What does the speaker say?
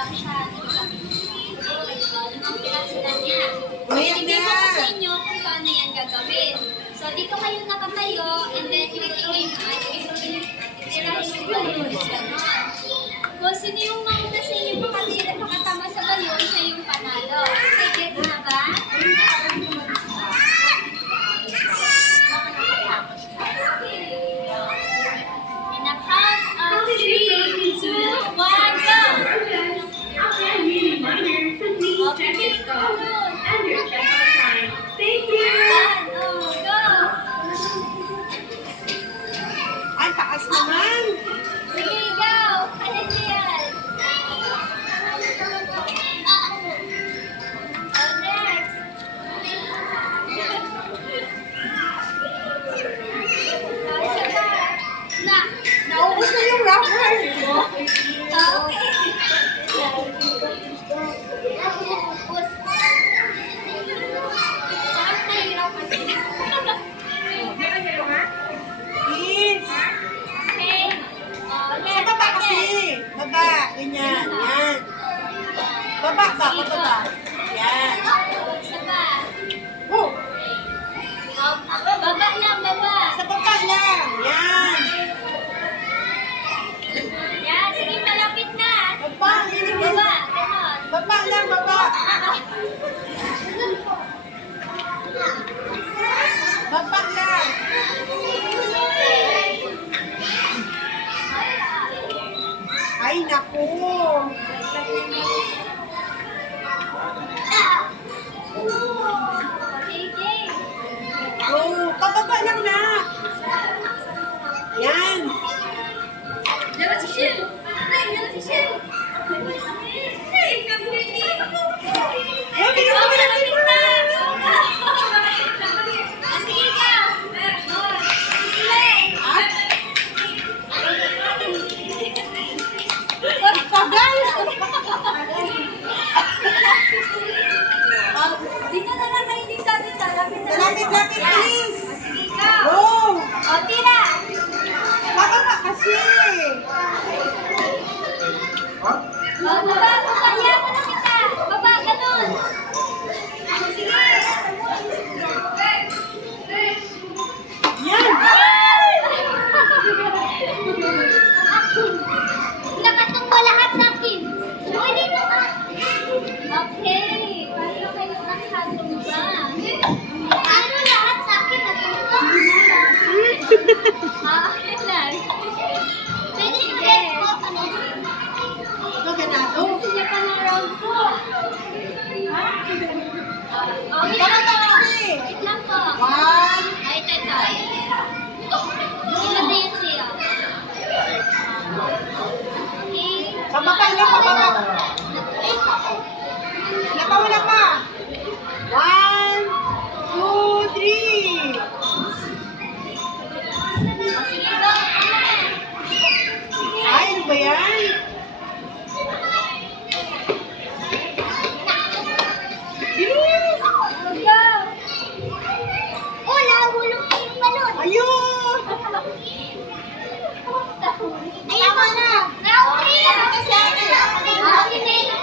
lang siya. Limang piraso lang niya. Ulit Ibigay ko na. po sa inyo kung paano yan gagawin. So, dito kayo nakatayo, and then yung gagawin nyo ay tirahin yung balloons. Ganon. Kung sino yung mauna sa inyo makatira, makatama sa balloon, siya yung panalo. Okay, gets na ba? In a count of 3, 2, 1, go! Okay, go! One, oh, go! Ay, taas naman. Sige, go! Kaya niyo yan! Oh, next! Isa pa! Naubos na yung rubber. Okay. Parang nahihirapan sila. Please. Okay. Oh, Sa next, baba kasi. next. Baba. Ganyan. Yan. Baba ba? Pababa. Yan. Isa pa. Oh. Oh, baba lang, baba. Sa baba lang. Yan. Yan, sige, malapit na. Baba. Ganyan. Baba, ganon. Baba lang. Baba. Baba lang. Ay, naku. Sige. Oh, pababa lang na. Yan. Yan si Shil. Yan si Shil. Oh, bigyan mo na Malapit na. Sige ka. Sige. Tagal. Dito na lang kayo dito. Lapit na. Lapit, Yan. please. Sige ka. Oh, O, tira. pababa kasi. O, baba. Yan, malapit na. Baba, ganun. Sige. Yan. Nakatumba lahat sa akin. Uy, dito ka. Okay. Paano kayo nakatumba? Paano lahat sa akin natumba? Okay lang. Pwede sige. Ito, ganado. Gusto niya pa ng round 2. Okay lang Pababa po. kasi. Wait lang po. One. Ay, ito. Ilan na yun siya? Okay. Pababa lang, pababa. Wala pa. 1, 2, 3. O, sige, go. Ay, ano ba yan? Bilis! Go. Oh, nahulog ko yung balon. Ayun! Ayun ko na. Nahuli. Kasi ako. Okay na yun.